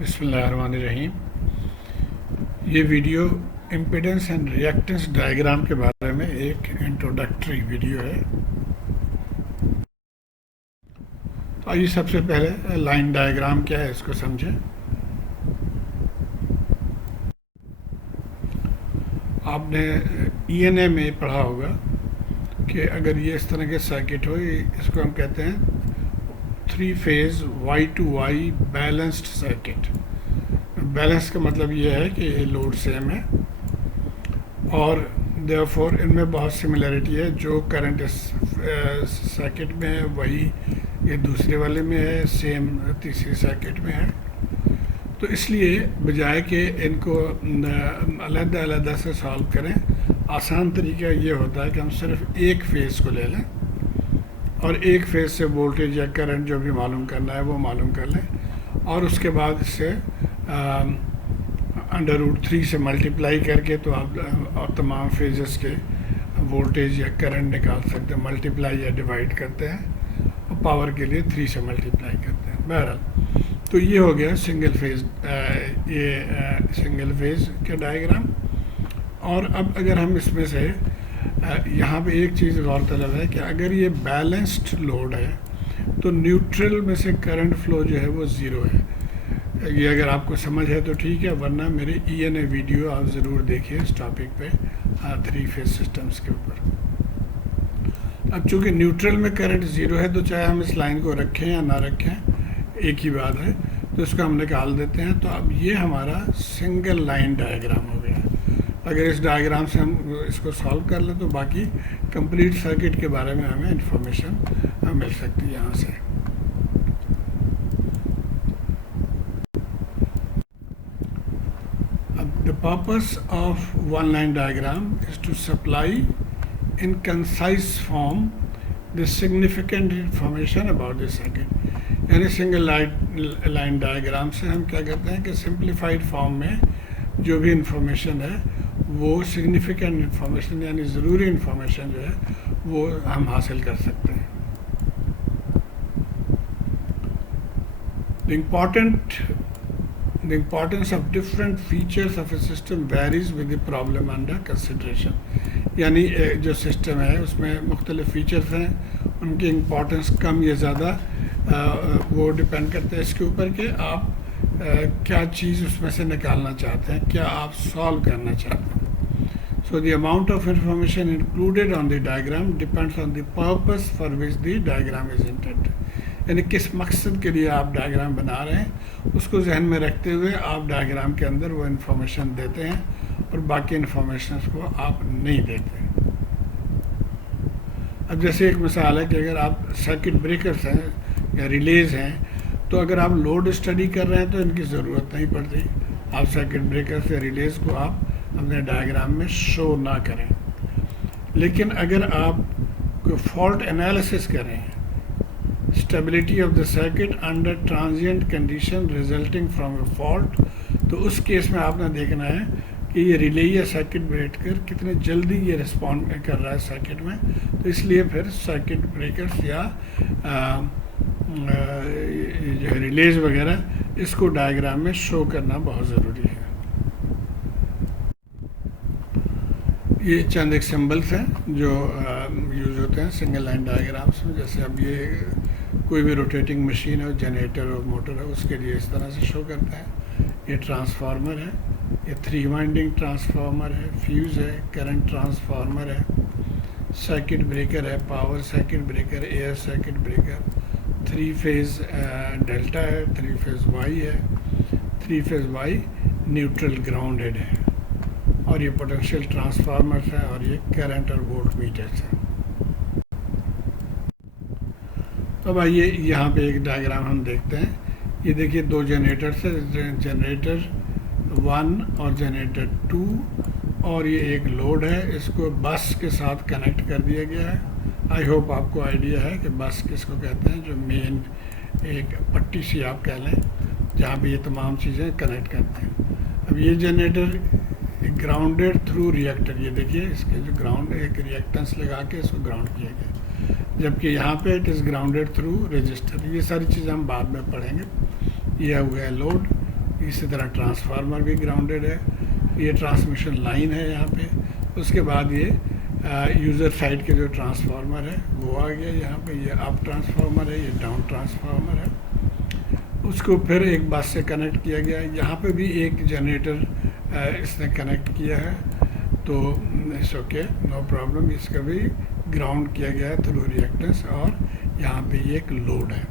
बिस्मिल्लाहिर्रहमानिर्रहीम। ये video impedance and reactance diagram के बारे में एक इंट्रोडक्टरी वीडियो है। तो आइए सबसे पहले लाइन डायग्राम क्या है इसको समझें। आपने ईएनए में पढ़ा होगा कि अगर ये इस तरह के सर्किट हो, इसको हम कहते हैं 3 phase Y to Y balanced circuit. Balance का मतलब ये है कि ये लोड सेम है और देयरफॉर इनमें बहुत सिमिलरिटी है। जो करंट इस सर्किट में है वही ये दूसरे वाले में है, सेम तीसरी सर्किट में है। तो इसलिए बजाय कि इनको अलग-अलग से सॉल्व करें, आसान तरीका ये होता है कि हम सिर्फ एक फेज़ को ले लें और एक फेज़ से वोल्टेज या करंट जो भी मालूम करना है वो मालूम कर लें और उसके बाद इससे √3 से मल्टीप्लाई करके तो आप तमाम फेजेस के वोल्टेज या करंट निकाल सकते हैं। मल्टीप्लाई या डिवाइड करते हैं और पावर के लिए 3 से मल्टीप्लाई करते हैं। बहरहाल तो ये हो गया सिंगल फेज़, सिंगल फेज़ का डायग्राम। और अब अगर हम इसमें से यहाँ पे एक चीज़ गौरतलब है कि अगर ये बैलेंस्ड लोड है तो न्यूट्रल में से करंट फ्लो जो है वो ज़ीरो है। ये अगर आपको समझ है तो ठीक है, वरना मेरे ईएनए वीडियो आप ज़रूर देखिए इस टॉपिक पे 3 फेज सिस्टम्स के ऊपर। अब चूँकि न्यूट्रल में करंट ज़ीरो है तो चाहे हम इस लाइन को रखें या ना रखें एक ही बात है, तो इसको हम निकाल देते हैं। तो अब ये हमारा सिंगल लाइन डायग्राम हो गया। अगर इस डायग्राम से हम इसको सॉल्व कर लें तो बाकी कंप्लीट सर्किट के बारे में हमें इंफॉर्मेशन मिल सकती है यहाँ से। The purpose of one line diagram is to supply in concise form the significant information about the circuit। यानी सिंगल लाइन डायग्राम से हम क्या करते हैं कि सिंप्लीफाइड फॉर्म में जो भी इंफॉर्मेशन है वो सिग्निफिकेंट इंफॉर्मेशन यानी ज़रूरी इंफॉर्मेशन जो है वो हम हासिल कर सकते हैं। The importance of different features of a system varies with the problem under consideration। यानी जो सिस्टम है उसमें मुख्तलिफ फीचर्स हैं, उनकी इम्पोर्टेंस कम या ज़्यादा वो डिपेंड करते हैं इसके ऊपर कि आप क्या चीज़ उसमें से निकालना चाहते हैं, क्या आप सॉल्व करना चाहते हैं। So the amount of information included on the diagram depends on the purpose for which the diagram is intended. यानी किस मकसद के लिए आप डायग्राम बना रहे हैं उसको जहन में रखते हुए आप डायग्राम के अंदर वो इन्फॉर्मेशन देते हैं और बाकी इन्फॉर्मेशन को आप नहीं देते। अब जैसे एक मिसाल है कि अगर आप सर्किट ब्रेकर्स हैं या रिलेज हैं तो अगर आप लोड स्टडी कर रहे हैं तो इनकी ज़रूरत नहीं पड़ती। आप सर्किट ब्रेकर्स या रिलेज को आप अपने डायग्राम में शो ना करें। लेकिन अगर आप कोई फॉल्ट एनालिसिस करें, stability of the circuit under transient condition resulting from A fault, तो उस केस में आपने देखना है कि ये रिले या सर्किट ब्रेकर कितने जल्दी ये रिस्पॉन्ड कर रहा है सर्किट में। तो इसलिए फिर सर्किट ब्रेकर्स या जो रिलेज वगैरह इसको डायग्राम में शो करना बहुत ज़रूरी है। ये चंद एक सिंबल्स हैं जो यूज़ होते हैं सिंगल लाइन डायग्राम्स में। जैसे अब ये कोई भी रोटेटिंग मशीन हो, जनरेटर और मोटर है, उसके लिए इस तरह से शो करता है। ये ट्रांसफार्मर है, ये 3 वाइंडिंग ट्रांसफार्मर है, फ्यूज़ है, करंट ट्रांसफार्मर है, सर्किट ब्रेकर है, power circuit breaker, air circuit breaker, 3 phase delta है, 3 फेज़ वाई है, 3 फेज़ वाई न्यूट्रल ग्राउंडेड है, और ये पोटेंशियल ट्रांसफार्मर्स है, और ये करंट और वोल्ट मीटर्स हैं। अब आइए यहाँ पे एक डायग्राम हम देखते हैं। ये देखिए 2 जनरेटर्स है, जनरेटर 1 और जनरेटर 2, और ये एक लोड है। इसको बस के साथ कनेक्ट कर दिया गया है। आई होप आपको आइडिया है कि बस किसको कहते हैं, जो मेन एक पट्टी सी आप कह लें जहाँ पे ये तमाम चीज़ें कनेक्ट करते हैं। अब ये जनरेटर ग्राउंडेड थ्रू रिएक्टर, ये देखिए इसके जो ग्राउंड एक रिएक्टेंस लगा के इसको ग्राउंड किया गया, जबकि यहाँ पे it is grounded through register. ये सारी चीज़ें हम बाद में पढ़ेंगे। ये हो गया लोड, इसी तरह ट्रांसफार्मर भी ग्राउंडेड है, ये ट्रांसमिशन लाइन है यहाँ पे। उसके बाद ये यूज़र साइड के जो ट्रांसफार्मर है वो आ गया यहाँ पे, ये अप ट्रांसफार्मर है, ये डाउन ट्रांसफार्मर है। उसको फिर एक बस से कनेक्ट किया गया, यहाँ पे भी एक जनरेटर इसने कनेक्ट किया है, तो इट्स ओके, नो प्रॉब्लम। इसका भी ग्राउंड किया गया है थ्रू रिएक्टेंस, और यहाँ पे ये एक लोड है।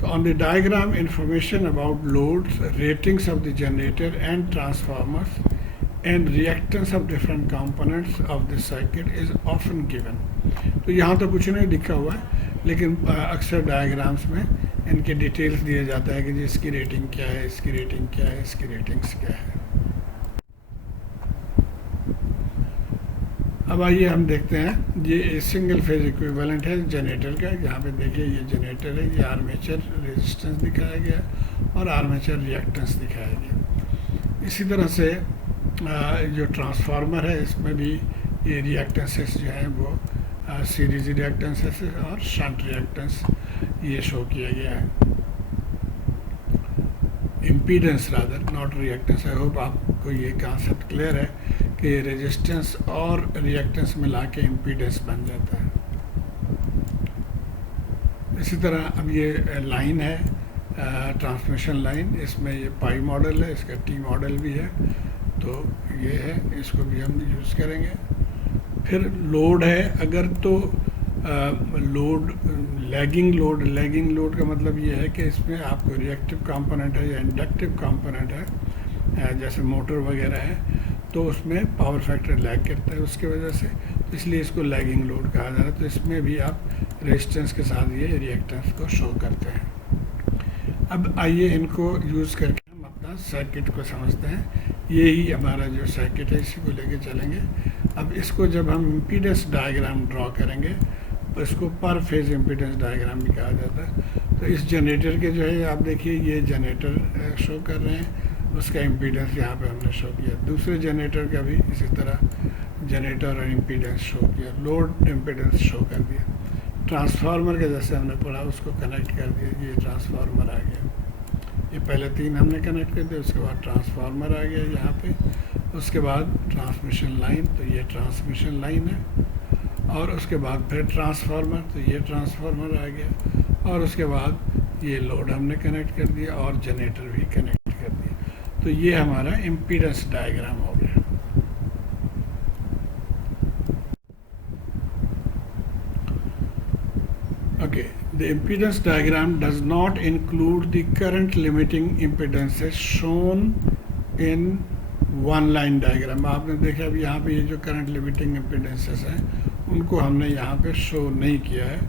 तो on the diagram information about loads, ratings of the generator and transformers and reactance of different components of the circuit is often given. तो यहाँ तो कुछ नहीं लिखा हुआ है, लेकिन अक्सर डायग्राम्स में इनके डिटेल्स दिया जाता है कि जी इसकी रेटिंग क्या है, इसकी रेटिंग क्या है, इसकी रेटिंग्स क्या है। अब आइए हम देखते हैं, ये सिंगल फेज इक्विवेलेंट है जनरेटर का। यहाँ पे देखिए ये जनरेटर है, ये आर्मेचर रेजिस्टेंस दिखाया गया और आर्मेचर रिएक्टेंस दिखाया गया। इसी तरह से जो ट्रांसफार्मर है इसमें भी ये रिएक्टेंसेस जो हैं वो सीरीज रिएक्टेंसेस और शंट रिएक्टेंस ये शो किया गया है। Impedance rather, not reactance. I hope आपको ये कॉन्सेप्ट क्लियर है कि रेजिस्टेंस और रिएक्टेंस मिला के इम्पीडेंस बन जाता है। इसी तरह अब ये लाइन है, ट्रांसमिशन लाइन, इसमें ये पाई मॉडल है, इसका टी मॉडल भी है, तो ये है, इसको भी हम यूज़ करेंगे। फिर लोड है, अगर तो लोड लैगिंग लोड का मतलब ये है कि इसमें आपको रिएक्टिव कंपोनेंट है या इंडक्टिव कंपोनेंट है, जैसे मोटर वगैरह है, तो उसमें पावर फैक्टर लैग करता है उसकी वजह से, तो इसलिए इसको लैगिंग लोड कहा जा रहा है। तो इसमें भी आप रेजिस्टेंस के साथ ये रिएक्टेंस को शो करते हैं। अब आइए इनको यूज़ करके हम अपना सर्किट को समझते हैं। यही हमारा जो सर्किट है इसी को लेके चलेंगे। अब इसको जब हम इम्पीडेंस डायग्राम ड्रॉ करेंगे तो इसको पर फेज इम्पीडेंस डायग्राम भी कहा जाता है। तो इस जनरेटर के जो है आप देखिए ये जनरेटर शो कर रहे हैं, उसका इम्पीडेंस यहाँ पे हमने शो किया। दूसरे जनरेटर का भी इसी तरह जनरेटर और इम्पीडेंस शो किया, लोड इम्पीडेंस शो कर दिया। ट्रांसफार्मर के जैसे हमने पढ़ा उसको कनेक्ट कर दिया, ये ट्रांसफार्मर आ गया। ये पहले 3 हमने कनेक्ट कर दिया, उसके बाद ट्रांसफार्मर आ गया यहाँ पे, उसके बाद ट्रांसमिशन लाइन, तो ये ट्रांसमिशन लाइन है, और उसके बाद फिर ट्रांसफार्मर, तो ये ट्रांसफार्मर आ गया, और उसके बाद ये लोड हमने कनेक्ट कर दिया और जनरेटर भी कनेक्ट कर दिया। तो ये हमारा इम्पीडेंस डायग्राम हो गया। Okay, the impedance diagram does not include the current limiting impedances shown in one line diagram। आपने देखा अभी यहाँ पे ये जो current limiting impedances हैं उनको हमने यहाँ पे शो नहीं किया है,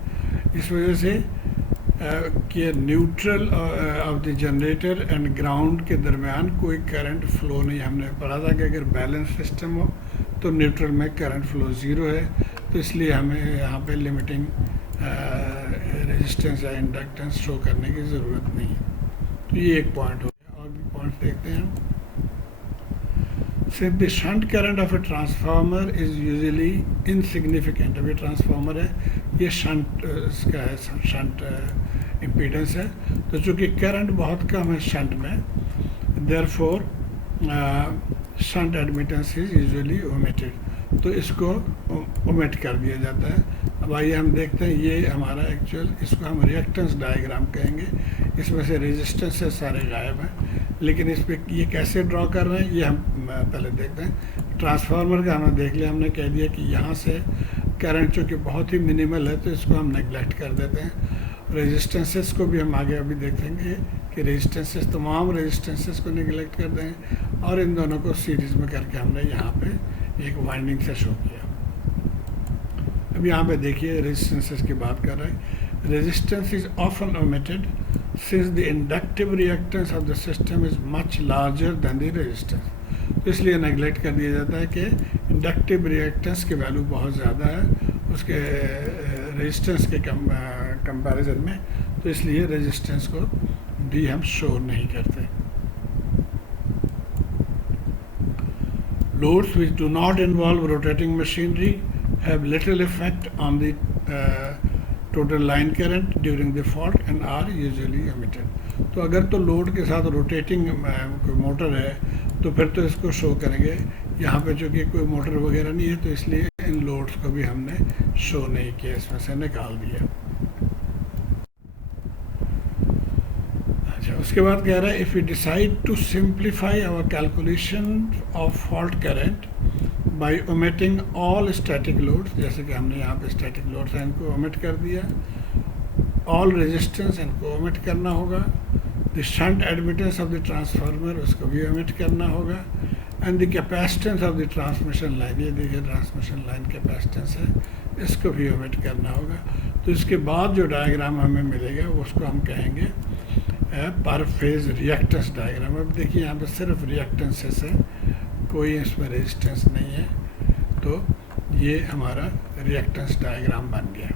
इस वजह से कि neutral of the generator and ground के दरमियान कोई करंट फ्लो नहीं। हमने पढ़ा था कि अगर बैलेंस सिस्टम हो तो न्यूट्रल में करंट फ्लो 0 है, तो इसलिए हमें यहाँ पे लिमिटिंग रेजिस्टेंस या इंडक्टेंस शो करने की ज़रूरत नहीं है। तो ये एक पॉइंट हो गया। और भी पॉइंट देखते हैं हम। Since the shunt current of a transformer is usually insignificant. अभी ट्रांसफार्मर है, ये शंट का है, शंट इम्पीडेंस है, तो चूँकि करंट बहुत कम है शंट में, therefore shunt admittance is usually omitted, तो इसको ओमिट कर दिया जाता है। अब आइए हम देखते हैं, ये हमारा एक्चुअल, इसको हम रिएक्टेंस डायग्राम कहेंगे। इसमें से रेजिस्टेंस से सारे गायब हैं, लेकिन इस पर ये कैसे ड्रॉ कर रहे हैं ये हम पहले देखते हैं। ट्रांसफार्मर का हमने देख लिया, हमने कह दिया कि यहाँ से करंट चूँकि बहुत ही मिनिमल है तो इसको हम नेगलेक्ट कर देते हैं। रेजिस्टेंसेस को भी हम आगे अभी देखेंगे कि रेजिस्टेंसेस, तमाम रेजिस्टेंसेस को नेगलेक्ट कर दें, और इन दोनों को सीरीज़ में करके हमने यहाँ पे एक वाइंडिंग से शो किया। अब यहाँ पे देखिए रेजिस्टेंसेस की बात कर रहे हैं। Resistance is often omitted since the inductive reactance of the system is much larger than the resistance. तो इसलिए नेगलेक्ट कर दिया जाता है कि इंडक्टिव रिएक्टेंस की वैल्यू बहुत ज़्यादा है उसके रेजिस्टेंस के कंपैरिजन में, तो इसलिए रेजिस्टेंस को भी हम शो नहीं करते। Loads which do not involve rotating machinery have little effect on the total line current during the fault and are usually omitted। तो अगर तो लोड के साथ रोटेटिंग कोई मोटर है तो फिर तो इसको शो करेंगे। यहाँ पे चूँकि कोई मोटर वगैरह नहीं है तो इसलिए इन लोड्स को भी हमने शो नहीं किया, इसमें से निकाल दिया। अच्छा, उसके बाद कह रहा है if we decide to simplify our calculation of fault current by omitting all static loads, जैसे कि हमने यहाँ पे स्टैटिक लोड्स हैं इनको ओमिट कर दिया, ऑल रेजिस्टेंस इनको ओमिट करना होगा, the shunt admittance of the transformer उसको भी ओमिट करना होगा, and the capacitance of the transmission line, ये देखिए ट्रांसमिशन लाइन कैपेसिटेंस है, इसको भी ओमिट करना होगा। तो इसके बाद जो डायग्राम हमें मिलेगा उसको हम कहेंगे पर फेज रिएक्टेंस डायग्राम। अब देखिए यहाँ पे सिर्फ रिएक्टेंसेस है, कोई इसमें रेजिस्टेंस नहीं है, तो ये हमारा रिएक्टेंस डायग्राम बन गया।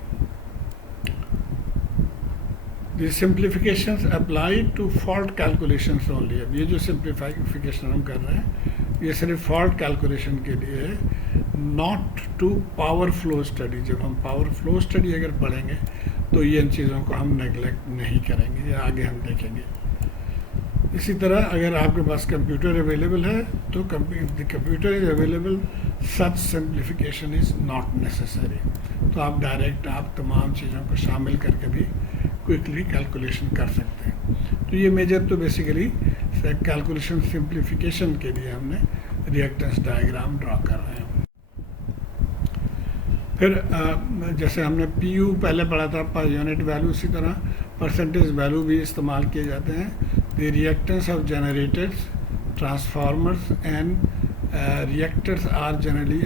The simplifications apply to fault calculations only. अब ये जो सिंप्लीफिकेशन हम कर रहे हैं ये सिर्फ फॉल्ट कैलकुलेशन के लिए है, not to power flow study. जब हम पावर फ्लो स्टडी अगर पढ़ेंगे तो ये इन चीज़ों को हम नेगलेक्ट नहीं करेंगे, ये आगे हम देखेंगे। इसी तरह अगर आपके पास कंप्यूटर अवेलेबल है तो computer is available, such simplification is not necessary. तो आप डायरेक्ट आप तमाम चीज़ों को शामिल करके भी क्विकली कैलकुलेशन कर सकते हैं। तो ये मेजर तो बेसिकली कैलकुलेशन सिंप्लीफिकेशन के लिए हमने रिएक्टेंस डायग्राम ड्रॉ कर रहे हैं। फिर जैसे हमने पीयू पहले पढ़ा था पर यूनिट वैल्यू, इसी तरह परसेंटेज वैल्यू भी इस्तेमाल किए जाते हैं। The reactance of generators, transformers and reactors are generally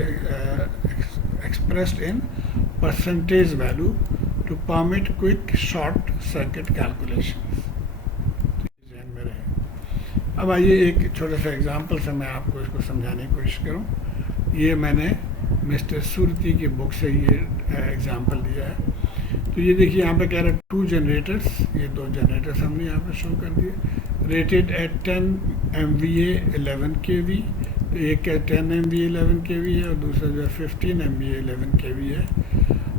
expressed in percentage value to permit quick short circuit calculation. ध्यान में रहे। अब आइए एक छोटा सा एग्जांपल से मैं आपको इसको समझाने की कोशिश करूं। ये मैंने मिस्टर सुरती की बुक से ये एग्जांपल दिया है। तो ये देखिए यहाँ पे कह रहा है 2 जनरेटर्स, ये 2 जनरेटर्स हमने यहाँ पे शो कर दिए, रेटेड एट 10 MVA 11 kV। तो एक 10 MVA 11 kV है और दूसरा जो है 15 MVA 11 kV है,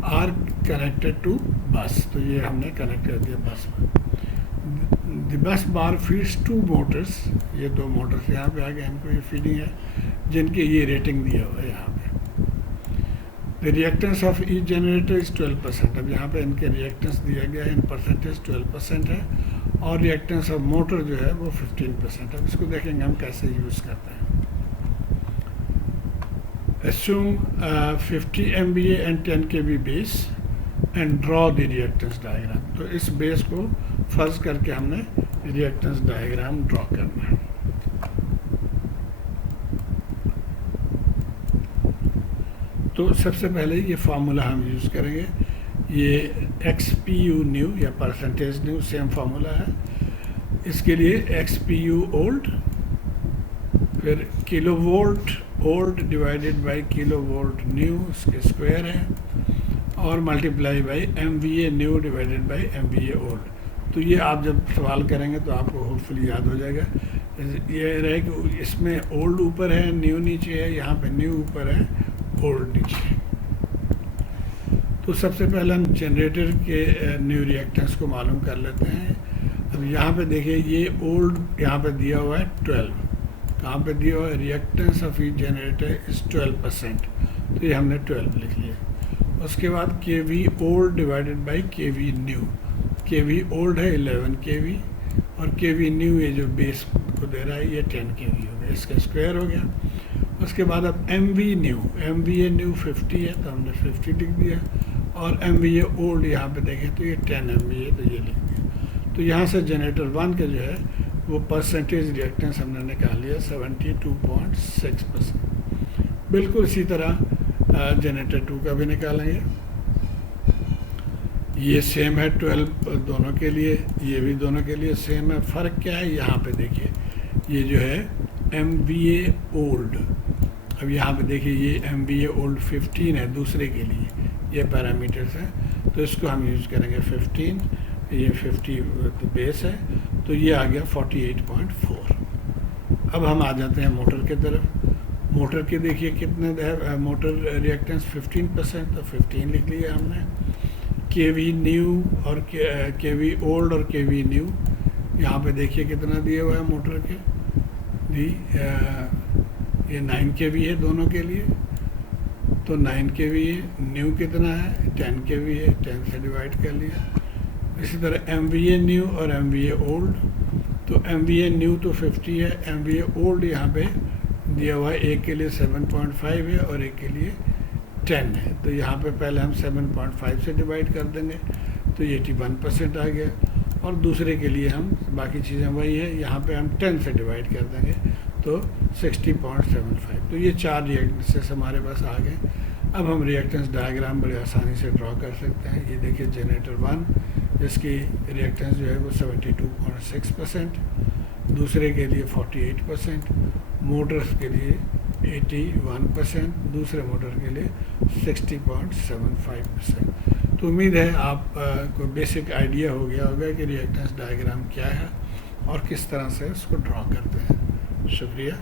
आर कनेक्टेड टू बस। तो ये हमने कनेक्ट कर दिया बस में। The bus bar feeds 2 Motors, ये 2 मोटर्स यहाँ पे आ गए, इनको ये फीडिंग है जिनके ये रेटिंग दिया हुआ है यहाँ पे। The reactance of each generator is 12%। अब यहाँ पे इनके रिएक्टेंस दिया गया है इन परसेंटेज 12% है, और रिएक्टेंस ऑफ मोटर जो है वो 15%। अब इसको देखेंगे हम कैसे यूज़ करते हैं। Assume 50 MVA and 10 kV base and draw the reactance diagram। तो इस बेस को फर्ज करके हमने रिएक्टेंस डायग्राम ड्रॉ करना है। तो सबसे पहले ये फार्मूला हम यूज़ करेंगे, ये XPU न्यू या परसेंटेज न्यू सेम फार्मूला है। इसके लिए XPU ओल्ड, फिर kilovolt old divided by kilovolt new, इसके स्क्वायर है, और multiply by MVA nu divided by MVA old. तो ये आप जब सवाल करेंगे तो आपको होपफुली याद हो जाएगा। ये रहे कि इसमें ओल्ड ऊपर है न्यू नीचे है, यहाँ पे न्यू ऊपर है ओल्ड नीचे। तो सबसे पहले हम जनरेटर के न्यू रिएक्टेंस को मालूम कर लेते हैं। अब यहाँ पे देखिए ये ओल्ड यहाँ पे दिया हुआ है 12, कहाँ पे दिया हुआ है, reactance of each generator is 12%। तो ये हमने 12 लिख लिया। उसके बाद KV old divided by KV new. KV old है 11 kV और KV न्यू ये जो बेस को दे रहा है ये 10 kV हो गया, इसका स्क्वायर हो गया। उसके बाद अब MVA न्यू 50 है तो हमने 50 लिख दिया, और MVA ओल्ड यहाँ पे देखें तो ये 10 MVA, तो ये लिख दिया। तो यहाँ से जनरेटर 1 का जो है वो परसेंटेज रिएक्टेंस हमने निकाल लिया 72.6%। बिल्कुल इसी तरह जनरेटर 2 का भी निकालेंगे। ये सेम है 12 दोनों के लिए, ये भी दोनों के लिए सेम है। फ़र्क क्या है, यहाँ पे देखिए ये जो है MVA ओल्ड, अब यहाँ पे देखिए ये MVA ओल्ड 15 है दूसरे के लिए, ये पैरामीटर्स हैं, तो इसको हम यूज़ करेंगे 15, ये 50 तो बेस है, तो ये आ गया 48.4। अब हम आ जाते हैं मोटर की तरफ। मोटर के देखिए कितने है, मोटर रिएक्टेंस 15%, तो 15 लिख लिया हमने। KV न्यू और KV ओल्ड और KV न्यू यहाँ पे देखिए कितना दिया हुआ है मोटर के दी ये 9 kV है दोनों के लिए, तो 9 kV है। न्यू कितना है 10 kV है, 10 से डिवाइड कर लिया। इसी तरह MVA न्यू और MVA ओल्ड, तो MVA न्यू तो 50 है, MVA ओल्ड यहाँ पे दिया हुआ है, एक के लिए 7.5 है और एक के लिए 10 है। तो यहाँ पे पहले हम 7.5 से डिवाइड कर देंगे तो 81% आ गया, और दूसरे के लिए हम बाकी चीज़ें वही है, यहाँ पे हम 10 से डिवाइड कर देंगे तो 60.75। तो ये 4 रिएक्टेंसेस हमारे पास आ गए। अब हम रिएक्टेंस डायग्राम बड़े आसानी से ड्रॉ कर सकते हैं। ये देखिए जनरेटर 1 जिसकी रिएक्टेंस जो है वो 72.6%, दूसरे के लिए 48%, मोटर्स के लिए 81%, दूसरे मोटर के लिए 60.75%। तो उम्मीद है आप को बेसिक आइडिया हो गया होगा कि रिएक्टेंस डायग्राम क्या है और किस तरह से उसको ड्रॉ करते हैं। शुक्रिया।